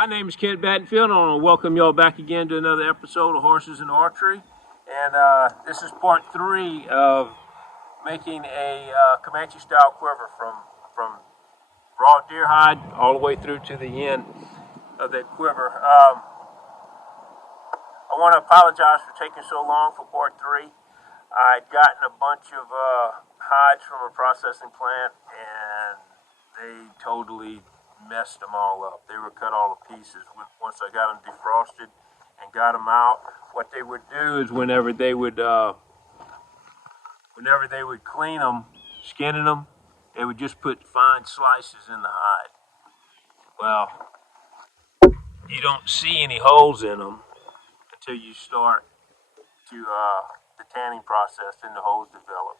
My name is Kent Battenfield, and I want to welcome y'all back again to another episode of Horses and Archery. And this is part 3 of making a Comanche Style Quiver from raw deer hide all the way through to the end of that quiver. I want to apologize for taking so long for part 3. I'd gotten a bunch of hides from a processing plant, and they totally messed them all up. They were cut all to pieces. Once I got them defrosted and got them out, what they would do is whenever they would clean them, skinning them, they would just put fine slices in the hide. Well, you don't see any holes in them until you start to the tanning process, and the holes develop,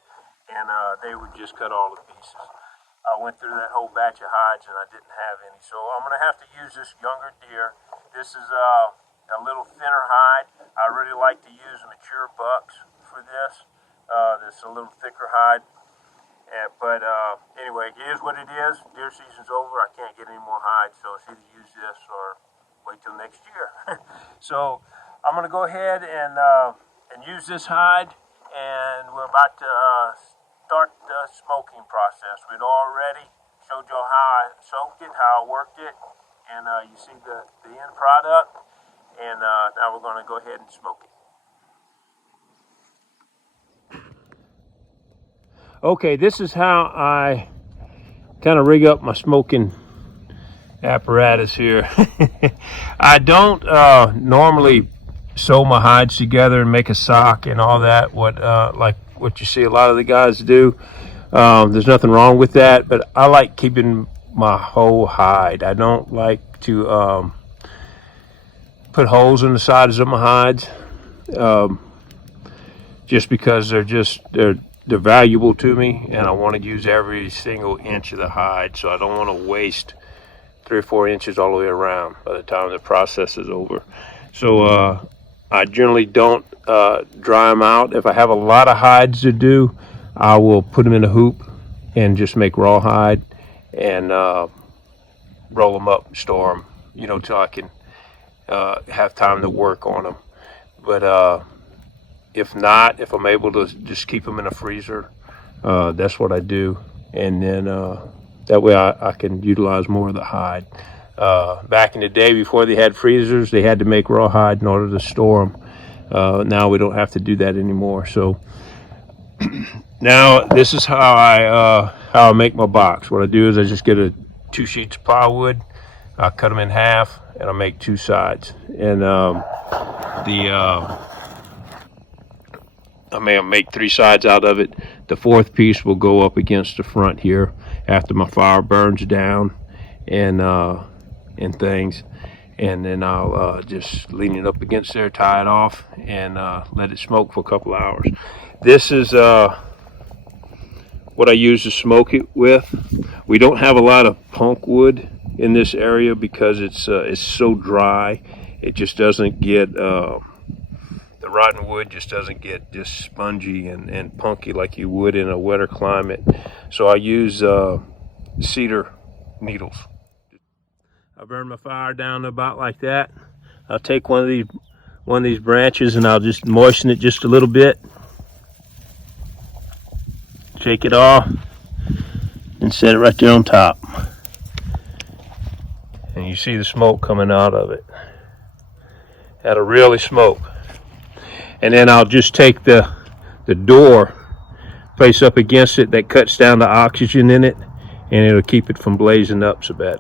and they would just cut all to pieces. I went through that whole batch of hides and I didn't have any. So I'm going to have to use this younger deer. This is a little thinner hide. I really like to use mature bucks for this. This is a little thicker hide. But anyway, it is what it is. Deer season's over. I can't get any more hides, so it's either use this or wait till next year. So I'm going to go ahead and use this hide, and we're about to start the smoking process. We'd already showed y'all how I soaked it, how I worked it, and you see the end product, and now we're going to go ahead and smoke it. Okay, this is how I kind of rig up my smoking apparatus here. I don't normally sew my hides together and make a sock and all that, like what you see a lot of the guys do. There's nothing wrong with that, but I like keeping my whole hide. I don't like to put holes in the sides of my hides, just because they're valuable to me, and I want to use every single inch of the hide, so I don't want to waste 3 or 4 inches all the way around by the time the process is over. So I generally don't dry them out. If I have a lot of hides to do, I will put them in a hoop and just make raw hide and roll them up, store them, till I can have time to work on them. But if not, if I'm able to just keep them in a freezer, that's what I do. And then that way I can utilize more of the hide. Back in the day, before they had freezers, they had to make raw hide in order to store them. Now we don't have to do that anymore. So now this is how I make my box. What I do is I just get 2 sheets of plywood, I cut them in half, and I make 2 sides. And I may make 3 sides out of it. The 4th piece will go up against the front here after my fire burns down and things, and then I'll just lean it up against there, tie it off, and let it smoke for a couple hours. This is what I use to smoke it with. We don't have a lot of punk wood in this area because it's so dry. It just doesn't get the rotten wood just doesn't get just spongy and punky like you would in a wetter climate. So I use cedar needles. I burn my fire down about like that. I'll take one of these branches and I'll just moisten it just a little bit. Shake it off and set it right there on top. And you see the smoke coming out of it. That'll really smoke. And then I'll just take the door, place up against it, that cuts down the oxygen in it, and it'll keep it from blazing up so bad.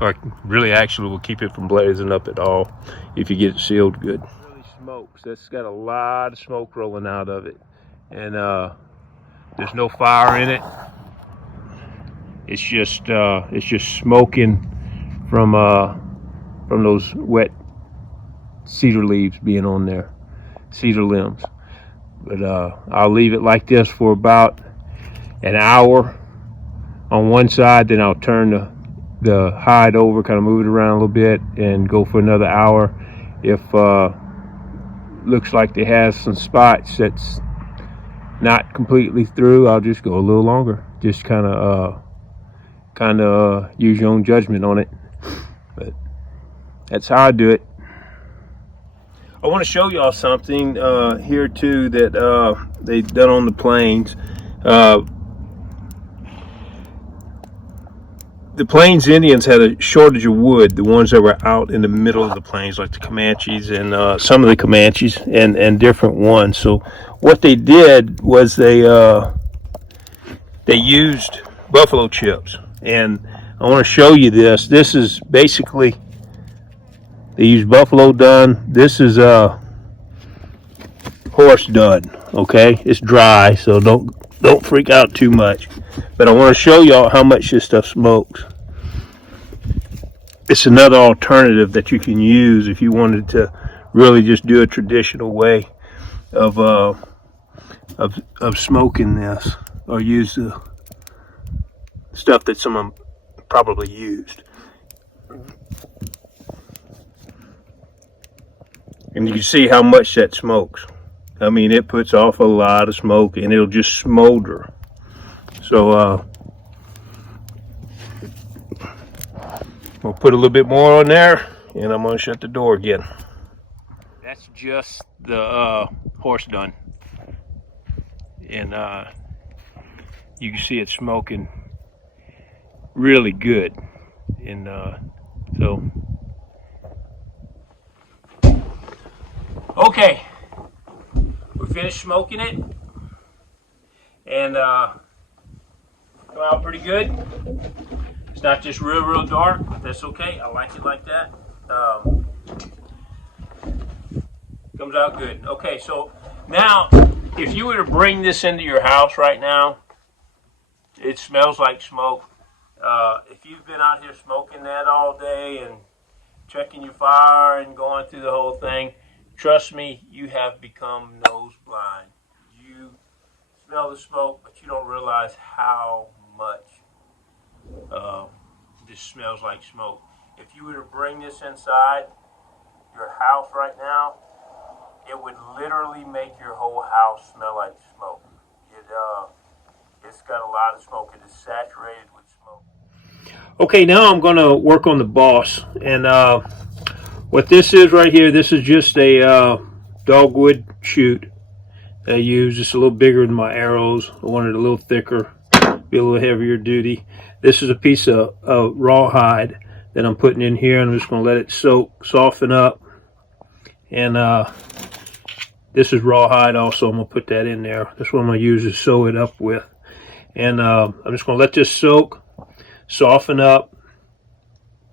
Or really actually will keep it from blazing up at all if you get it sealed good. It really smokes. That's got a lot of smoke rolling out of it. And there's no fire in it. It's just smoking from those wet cedar leaves being on there, cedar limbs. But I'll leave it like this for about an hour on one side, then I'll turn the hide over, kind of move it around a little bit, and go for another hour. If looks like it has some spots that's not completely through, I'll just go a little longer. Just kind of use your own judgment on it. But That's how I do it. I want to show y'all something here too that they've done on the plains. The Plains Indians had a shortage of wood, the ones that were out in the middle of the plains, like the Comanches and some of the Comanches and different ones. So what they did was they used buffalo chips. And I want to show you this. This is basically, they use buffalo dung. This is horse dung, okay? It's dry, so don't freak out too much. But I want to show y'all how much this stuff smokes. It's another alternative that you can use if you wanted to really just do a traditional way of smoking this, or use the stuff that someone probably used. And you can see how much that smokes. I mean, it puts off a lot of smoke, and it'll just smolder. So we'll put a little bit more on there, and I'm going to shut the door again. That's just the horse dung. And you can see it smoking really good. And so, okay, we finished smoking it, and come out pretty good. It's not just real dark, but that's okay. I like it like that. Comes out good. Okay, so now if you were to bring this into your house right now, it smells like smoke. If you've been out here smoking that all day and checking your fire and going through the whole thing, trust me, you have become nose blind. You smell the smoke, but you don't realize how much this smells like smoke. If you were to bring this inside your house right now, it would literally make your whole house smell like smoke. It's got a lot of smoke. It is saturated with smoke. Okay, now I'm going to work on the boss. And what this is right here, this is just a dogwood shoot I use. It's a little bigger than my arrows. I want it a little thicker, be a little heavier duty. This is a piece of rawhide that I'm putting in here, and I'm just going to let it soak, soften up. And this is rawhide also. I'm going to put that in there. That's what I'm going to use to sew it up with. And I'm just going to let this soak, soften up,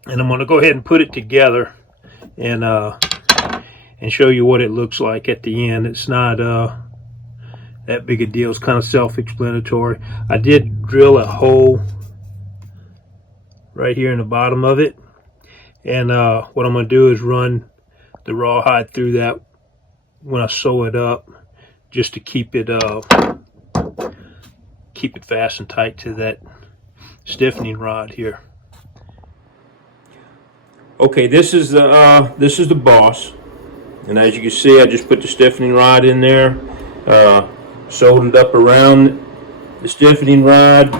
and I'm going to go ahead and put it together and show you what it looks like at the end. It's not that big a deal. It's kind of self-explanatory. I did drill a hole right here in the bottom of it, and what I'm going to do is run the rawhide through that when I sew it up, just to keep it fast and tight to that stiffening rod here. Okay, this is the boss, and as you can see, I just put the stiffening rod in there, sewed it up around the stiffening rod,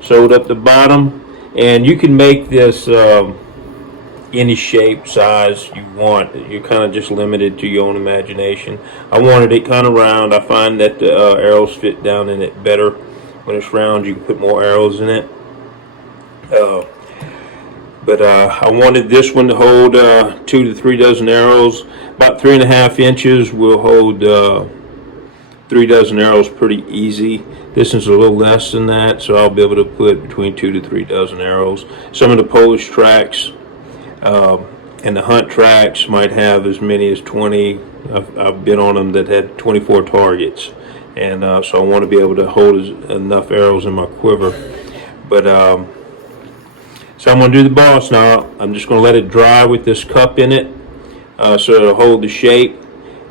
sewed up the bottom, and you can make this any shape, size you want. You're kind of just limited to your own imagination. I wanted it kind of round. I find that the arrows fit down in it better when it's round. You can put more arrows in it. But I wanted this one to hold 2 to 3 dozen arrows. About 3.5 inches will hold 3 dozen arrows pretty easy. This is a little less than that, so I'll be able to put between 2 to 3 dozen arrows. Some of the Polish tracks and the hunt tracks might have as many as 20. I've been on them that had 24 targets, and so I want to be able to hold enough arrows in my quiver. But so I'm going to do the boss now. I'm just going to let it dry with this cup in it, so it'll hold the shape,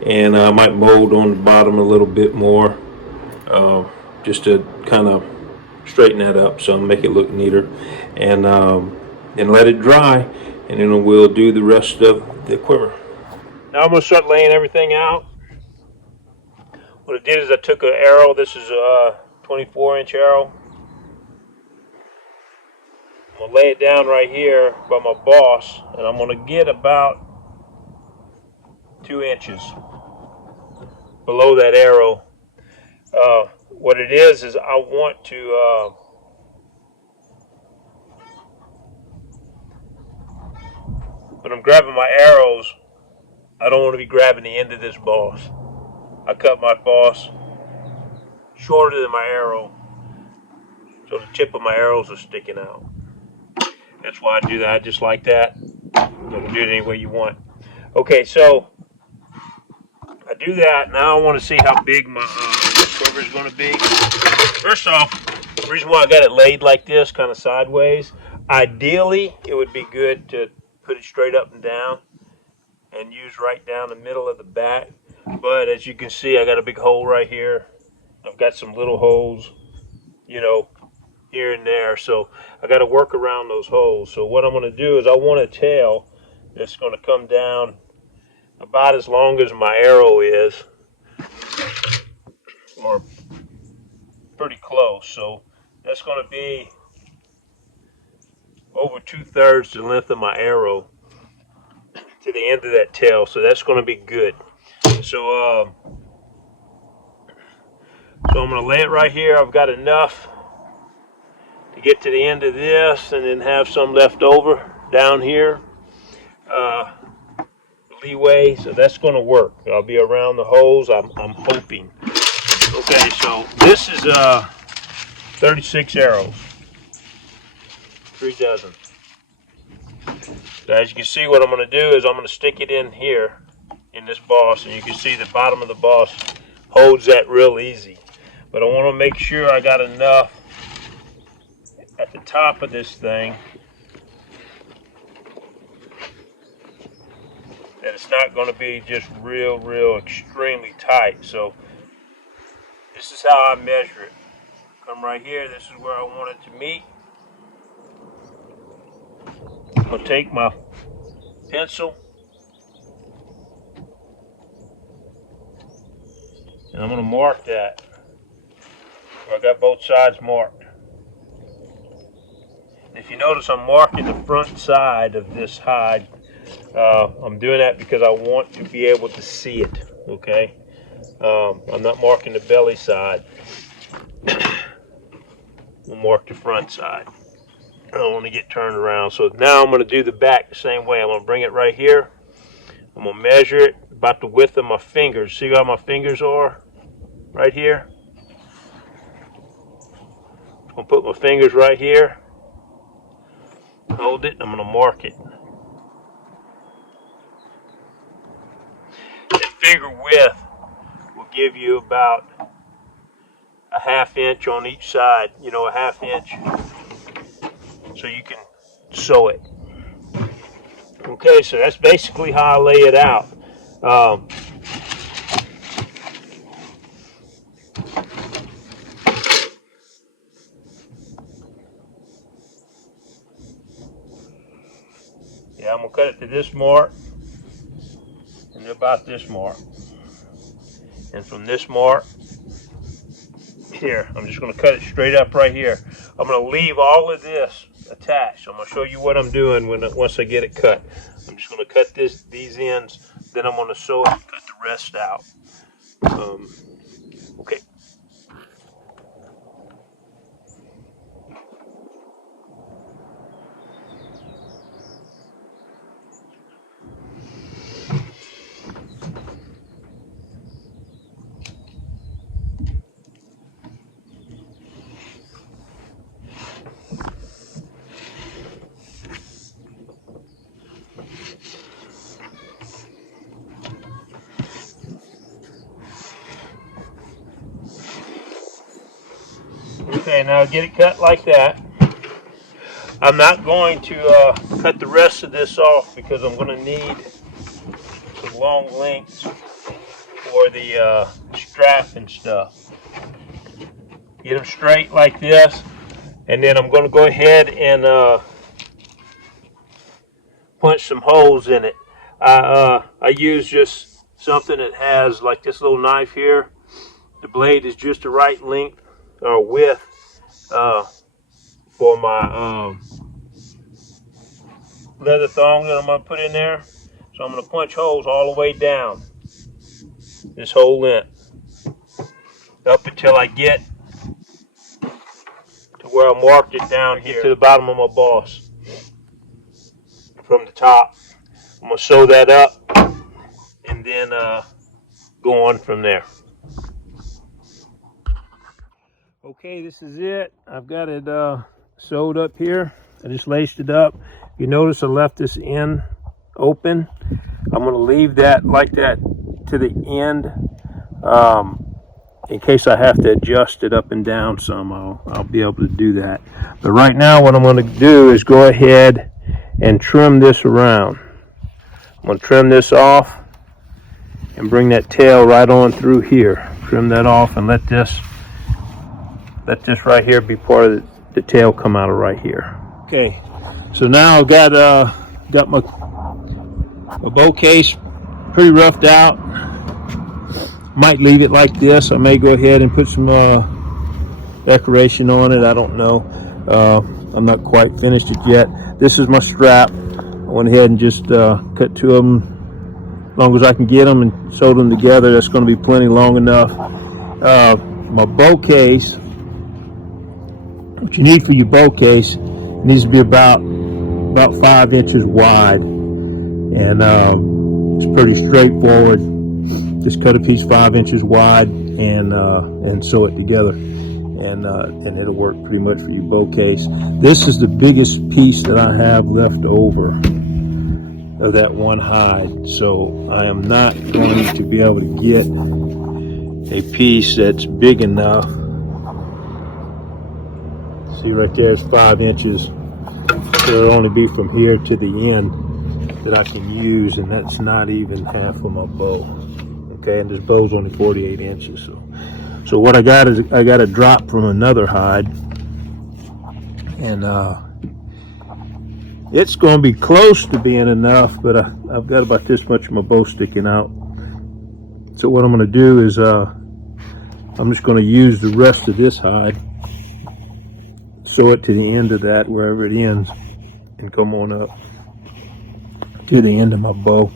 and I might mold on the bottom a little bit more, just to kind of straighten that up, so make it look neater, and let it dry, and then we'll do the rest of the quiver. Now I'm going to start laying everything out. What I did is I took an arrow. This is a 24-inch arrow. I'm going to lay it down right here by my boss, and I'm going to get about 2 inches below that arrow. What it is I want to when I'm grabbing my arrows, I don't want to be grabbing the end of this boss. I cut my boss shorter than my arrow, so the tip of my arrows are sticking out. That's why I do that, just like that. You can do it any way you want. Okay, so I do that. Now I want to see how big my quiver is going to be. First off, the reason why I got it laid like this, kind of sideways, ideally it would be good to put it straight up and down and use right down the middle of the back. But as you can see, I got a big hole right here. I've got some little holes, you know, here and there. So I got to work around those holes. So what I'm going to do is I want a tail that's going to come down about as long as my arrow is, or pretty close. So that's going to be over 2/3 the length of my arrow to the end of that tail. So that's going to be good. So I'm going to lay it right here. I've got enough to get to the end of this and then have some left over down here. Leeway, so that's going to work. I'll be around the holes, I'm hoping. Okay, so this is 36 arrows, 3 dozen. So as you can see, what I'm going to do is I'm going to stick it in here in this boss, and you can see the bottom of the boss holds that real easy. But I want to make sure I got enough at the top of this thing that it's not going to be just real extremely tight. So this is how I measure it. Come right here, this is where I want it to meet. I'm going to take my pencil and I'm going to mark that. I got both sides marked. If you notice, I'm marking the front side of this hide. I'm doing that because I want to be able to see it, okay? I'm not marking the belly side. We'll mark the front side. I don't want to get turned around. So now I'm going to do the back the same way. I'm going to bring it right here. I'm going to measure it about the width of my fingers. See how my fingers are? Right here. I'm going to put my fingers right here. Hold it. I'm going to mark it. The finger width will give you about a 1/2 inch on each side. You know, a 1/2 inch. So you can sew it. Okay, so that's basically how I lay it out. Yeah, I'm going to cut it to this mark and about this mark. And from this mark here, I'm just going to cut it straight up right here. I'm going to leave all of this attached. I'm going to show you what I'm doing once I get it cut. I'm just going to cut these ends, then I'm going to sew it and cut the rest out. Okay. Okay, now get it cut like that. I'm not going to cut the rest of this off because I'm going to need some long lengths for the strap and stuff. Get them straight like this, and then I'm going to go ahead and punch some holes in it. I use just something that has like this little knife here. The blade is just the right length or width for my leather thongs that I'm going to put in there. So I'm going to punch holes all the way down this whole length up until I get to where I marked it down here to the bottom of my boss from the top. I'm going to sew that up and then go on from there. Okay, this is it. I've got it sewed up here. I just laced it up. You notice I left this end open. I'm going to leave that like that to the end in case I have to adjust it up and down some. I'll be able to do that. But right now what I'm going to do is go ahead and trim this around. I'm going to trim this off and bring that tail right on through here. Trim that off and let this right here be part of the tail come out of right here. Okay, so now I've got my bow case pretty roughed out. Might leave it like this. I may go ahead and put some decoration on it. I don't know. I'm not quite finished it yet. This is my strap. I went ahead and just cut two of them as long as I can get them and sewed them together. That's going to be plenty long enough. My bow case, what you need for your bow case, needs to be about 5 inches wide, and it's pretty straightforward. Just cut a piece 5 inches wide and sew it together, and it'll work pretty much for your bow case. This is the biggest piece that I have left over of that one hide, so I am not going to be able to get a piece that's big enough. See right there, it's 5 inches. So it'll only be from here to the end that I can use, and that's not even half of my bow. Okay, and this bow's only 48 inches. So what I got is I got a drop from another hide, and it's going to be close to being enough, but I've got about this much of my bow sticking out. So what I'm going to do is I'm just going to use the rest of this hide, sew it to the end of that wherever it ends, and come on up to the end of my bow.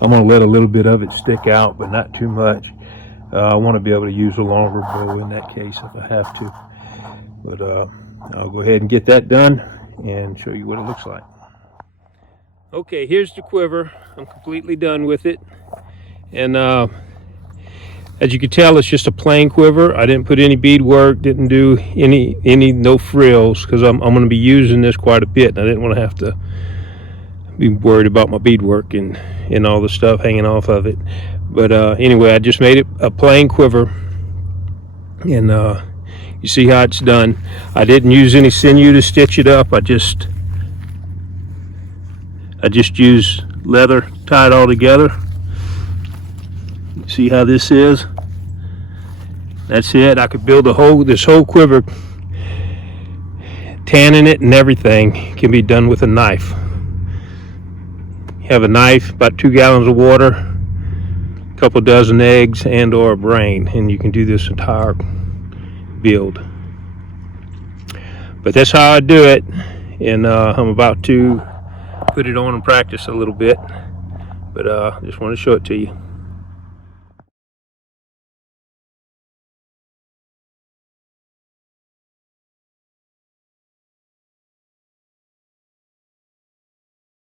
I'm going to let a little bit of it stick out, but not too much. I want to be able to use a longer bow in that case if I have to. But I'll go ahead and get that done and show you what it looks like. Okay, here's the quiver. I'm completely done with it. And as you can tell, it's just a plain quiver. I didn't put any beadwork, didn't do no frills, because I'm going to be using this quite a bit, and I didn't want to have to be worried about my beadwork and all the stuff hanging off of it. But anyway, I just made it a plain quiver, and you see how it's done. I didn't use any sinew to stitch it up. I just used leather, tied all together. See how this is? That's it. I could build this whole quiver. Tanning it and everything can be done with a knife. You have a knife, about 2 gallons of water, a couple dozen eggs, and or a brain, and you can do this entire build. But that's how I do it, and I'm about to put it on and practice a little bit, but I just want to show it to you.